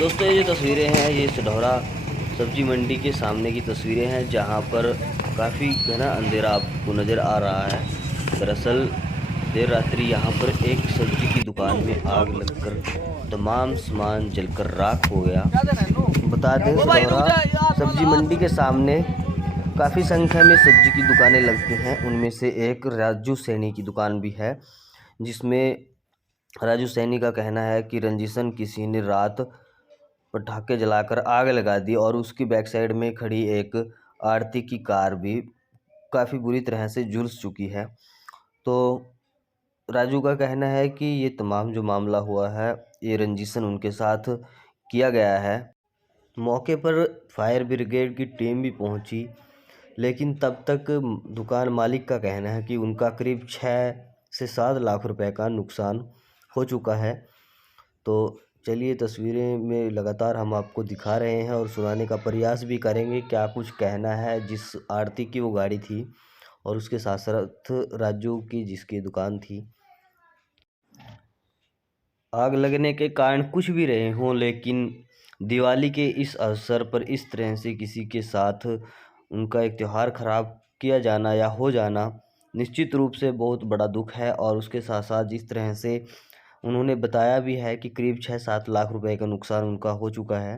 दोस्तों ये जो तस्वीरें हैं ये सढौरा सब्जी मंडी के सामने की तस्वीरें हैं, जहां पर काफ़ी घना अंधेरा आपको नज़र आ रहा है। दरअसल देर रात्रि यहां पर एक सब्जी की दुकान में आग लगकर तमाम सामान जलकर राख हो गया। बता दें सढौरा सब्जी मंडी के सामने काफ़ी संख्या में सब्जी की दुकानें लगती हैं। उनमें से एक राजू सैनी की दुकान भी है, जिसमें राजू सैनी का कहना है कि रंजिशन किसी ने रात पटाखे जलाकर आग लगा दी और उसकी बैक साइड में खड़ी एक आरती की कार भी काफ़ी बुरी तरह से झुलस चुकी है। तो राजू का कहना है कि ये तमाम जो मामला हुआ है ये रंजिशन उनके साथ किया गया है। मौके पर फायर ब्रिगेड की टीम भी पहुंची, लेकिन तब तक दुकान मालिक का कहना है कि उनका करीब 6 से 7 लाख रुपए का नुकसान हो चुका है। तो चलिए तस्वीरें में लगातार हम आपको दिखा रहे हैं और सुनाने का प्रयास भी करेंगे क्या कुछ कहना है जिस आरती की वो गाड़ी थी और उसके साथ साथ राजू की जिसकी दुकान थी। आग लगने के कारण कुछ भी रहे हों, लेकिन दिवाली के इस अवसर पर इस तरह से किसी के साथ उनका एक त्यौहार ख़राब किया जाना या हो जाना निश्चित रूप से बहुत बड़ा दुख है। और उसके साथ साथ जिस तरह से उन्होंने बताया भी है कि करीब 6-7 लाख रुपए का नुकसान उनका हो चुका है।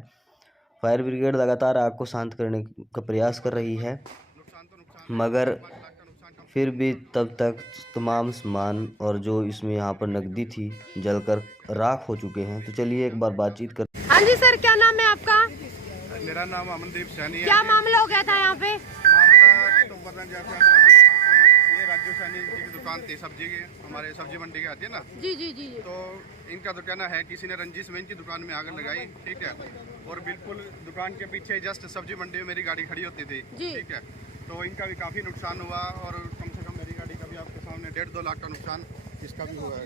फायर ब्रिगेड लगातार आग को शांत करने का प्रयास कर रही है, मगर फिर भी तब तक तमाम सामान और जो इसमें यहाँ पर नकदी थी जलकर राख हो चुके हैं। तो चलिए एक बार बातचीत कर। हाँ जी सर, क्या नाम है आपका? मेरा नाम अमनदीप सैनी है। क्या मामला हो गया था यहाँ पे? ये राजू सैनी जी की दुकान थी सब्जी की, हमारे सब्जी मंडी के आती है ना। जी जी जी। तो इनका तो कहना है किसी ने रंजिश में इनकी दुकान में आग लगाई, ठीक है। और बिल्कुल दुकान के पीछे जस्ट सब्जी मंडी में मेरी गाड़ी खड़ी होती थी, ठीक है। तो इनका भी काफ़ी नुकसान हुआ और कम से कम मेरी गाड़ी का भी आपके सामने 1.5-2 लाख का नुकसान इसका भी हुआ है।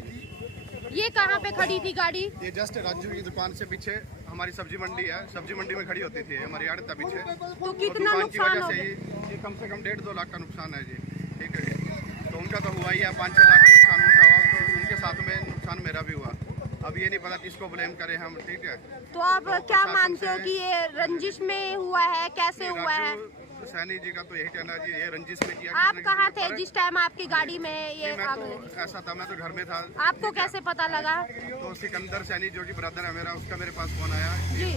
ये कहाँ पे खड़ी थी गाड़ी? ये जस्ट राजू की दुकान से पीछे हमारी सब्जी मंडी है, सब्जी मंडी में खड़ी होती थी हमारी आड़त पीछे। तो कितना नुकसान हो गया? ये कम से कम 1.5-2 लाख का नुकसान है जी, ठीक है। तो उनका तो हुआ ही है, 5-6 लाख का नुकसान उनका हुआ, तो उनके साथ में नुकसान मेरा भी हुआ। अब ये नहीं पता किसको ब्लेम करें हम, ठीक है। तो आप क्या मानते हो कि ये रंजिश में हुआ है, कैसे हुआ है? सैनी जी का तो यही कहना है जी, ये रंजिश में किया। आप कहाँ थे जिस टाइम आपकी गाड़ी में ये आग लगी? ऐसा था, मैं तो घर में था। आपको कैसे पता लगा? तो सिकंदर सैनी जो कि ब्रदर है मेरा, उसका मेरे पास फोन आया जी।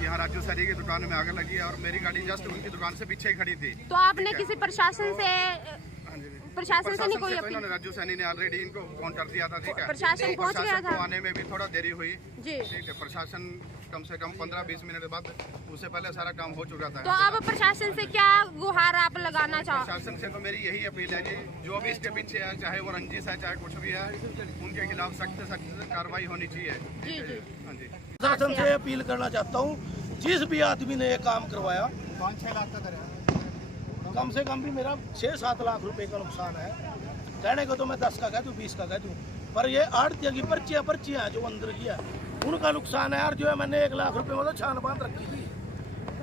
यहाँ राजू सैनी की दुकान में आग लगी है और मेरी गाड़ी जस्ट उनकी दुकान से पीछे ही खड़ी थी। तो आपने किसी प्रशासन से नहीं कोई तो इन्होंने राजू सैनी ने ऑलरेडी इनको फोन कर दिया था, ठीक है। प्रशासन पहुंच गया था? आने में भी थोड़ा देरी हुई जी, ठीक है। प्रशासन कम से कम 15-20 मिनट बाद, उससे पहले सारा काम हो चुका था। तो अब प्रशासन से क्या गुहार आप लगाना चाहो? प्रशासन से तो मेरी यही अपील है जी, जो भी इसके पीछे है, चाहे वो रंजिश है चाहे कुछ भी है, उनके खिलाफ सख्त कार्रवाई होनी चाहिए। जी जी। हाँ जी। प्रशासन से अपील करना चाहता हूँ, जिस भी आदमी ने ये काम करवाया 5-6 लाख का करा, कम से कम भी मेरा 6-7 लाख रुपए का नुकसान है। कहने को तो मैं 10 का कह दूँ, 20 का कह दूँ, पर ये आड़तिया की पर्चियाँ जो अंदर की है उनका नुकसान है यार। जो है मैंने 1 लाख रुपए मतलब छान बांध रखी थी,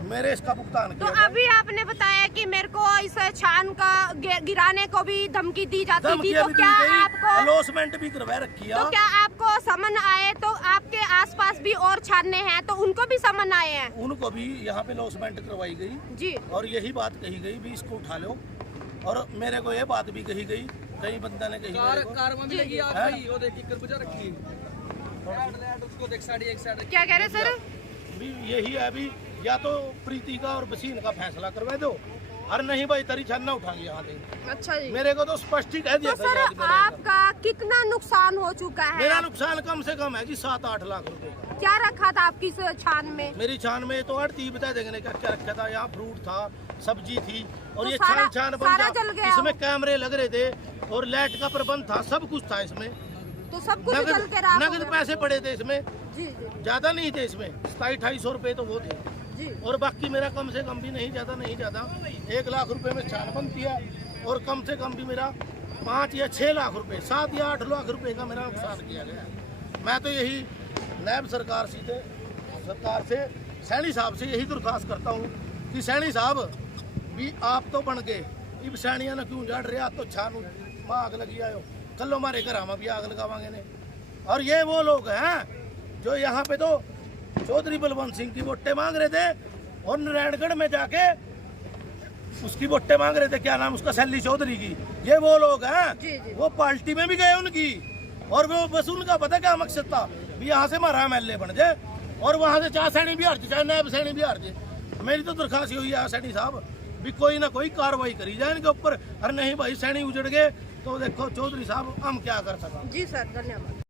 मेरे इसका भुगतान तो किया। अभी आपने बताया कि मेरे को इस छान का गिराने को भी धमकी दी जाती थी, तो क्या आपको अलॉसमेंट भी करवा रखी है? तो क्या आपको समन आए? तो आपके आसपास भी और छाने हैं, तो उनको भी समन आए हैं? उनको भी यहाँ पे अलॉसमेंट करवाई गई जी। और यही बात कही गई भी इसको उठा लो। और मेरे को ये बात भी कही गई, कई बंदा ने कही क्या कह रहे सर? भी यही है भी, या तो प्रीति का और बसीन का फैसला करवा दो, और नहीं भाई तेरी छन्ना उठा लिया यहाँ पे। अच्छा जी। मेरे को तो स्पष्ट ही कह दिया तो सर आपका कितना नुकसान हो चुका है? मेरा नुकसान कम से कम है जी 7-8 लाख रुपए का। क्या रखा था आपकी इस छान में? मेरी छान में तो आड़ती बता देंगे क्या क्या रखा था। यहाँ फ्रूट था, सब्जी थी, और तो ये सारा छान जल बन गया। इसमें कैमरे लग रहे थे और लाइट का प्रबंध था, सब कुछ था इसमें। तो सब कुछ जल के राख हो नगद गया। पैसे पड़े थे इसमें, जी जी ज्यादा नहीं थे इसमें, 2700-2800 रुपए तो वो थे। जी। और बाकी मेरा कम से कम भी नहीं ज्यादा 1 लाख रुपए में छान बनती है, और कम से कम भी मेरा 5 या 6 लाख रुपए, 7 या 8 लाख रुपए का मेरा नुकसान किया गया। मैं तो यही नायब सरकार से सैनी साहब से यही दरख्वास्त करता हूँ कि सैनी साहब भी आप तो बन गए, इब सैनिया ने क्यों जड़ रहा, तो छान आग लगी आयो, चलो हमारे घर हम भी आग लगावांगे ने। और ये वो लोग हैं जो यहाँ पे तो चौधरी बलवंत सिंह की वोटें मांग रहे थे और नारायणगढ़ में जाके उसकी वोटें मांग रहे थे, क्या नाम उसका, सैली चौधरी की। ये वो लोग हैं, वो पार्टी में भी गए उनकी, और वो बस उनका पता क्या मकसद था, भी यहाँ से हमारा MLA बन जाए और वहाँ से चाहे सैनी बिहार चाहे नायब सैनी बिहार जाए। मेरी तो दरखास्त हुई है सैनी साहब भी कोई ना कोई कार्रवाई करी जाए इनके ऊपर। अरे नहीं भाई, सैनी उजड़ गए तो देखो चौधरी साहब हम क्या कर सकते। जी सर, धन्यवाद।